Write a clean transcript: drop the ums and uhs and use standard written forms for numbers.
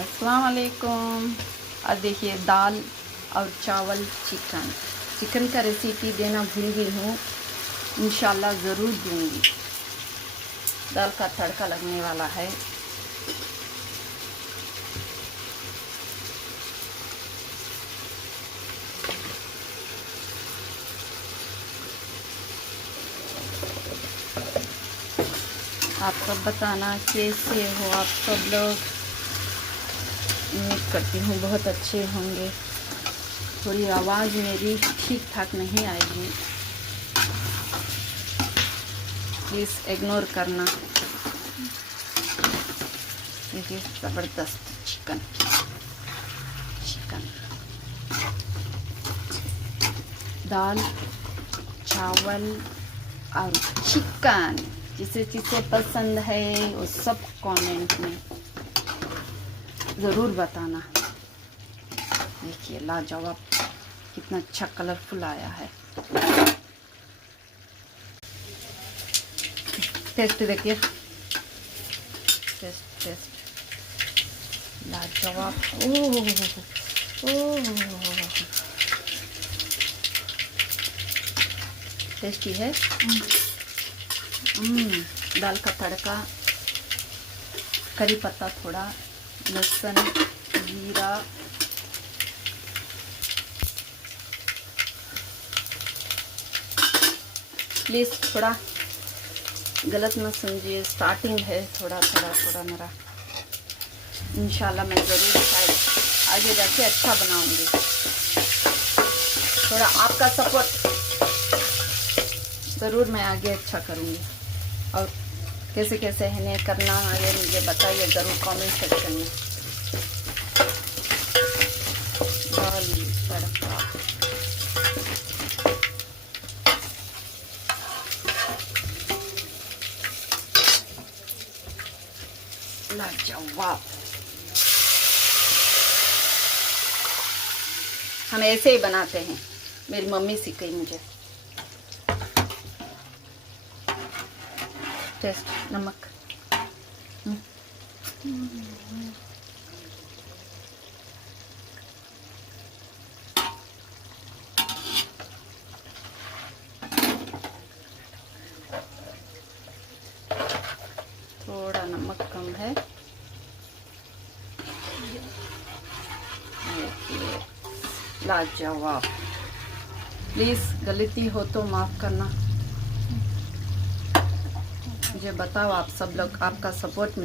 अस्सलाम वालेकुम। आज देखिए दाल और चावल चिकन का रेसिपी देना भूल गई हूँ, इंशाल्लाह ज़रूर दूँगी। दाल का तड़का लगने वाला है। आप सब बताना कैसे हो आप सब लोग। उम्मीद करती हूँ बहुत अच्छे होंगे। थोड़ी आवाज़ मेरी ठीक ठाक नहीं आएगी, प्लीज़ इग्नोर करना। देखिए ज़बरदस्त चिकन दाल चावल और चिकन, जिसे जिसे पसंद है वो सब कमेंट में ज़रूर बताना। देखिए लाजवाब, कितना अच्छा कलरफुल आया है। टेस्ट देखिए, टेस्ट लाजवाब। ओह टेस्टी है। दाल का तड़का, करी पत्ता, थोड़ा लहसुन, जीरा, प्लीज़ थोड़ा गलत मत समझिए, स्टार्टिंग है, थोड़ा मेरा। इंशाल्लाह मैं ज़रूर शायद आगे जाके अच्छा बनाऊंगी। थोड़ा आपका सपोर्ट ज़रूर, मैं आगे अच्छा करूंगी। और कैसे कैसे है करना ये मुझे बताइए ज़रूर कमेंट सेक्शन में। दाल तड़का, लाजवाब। हम ऐसे ही बनाते हैं, मेरी मम्मी सिखाई मुझे। टेस्ट नमक, थोड़ा नमक कम है। लाजवाब। प्लीज़ गलती हो तो माफ़ करना। मुझे बताओ आप सब लोग, आपका सपोर्ट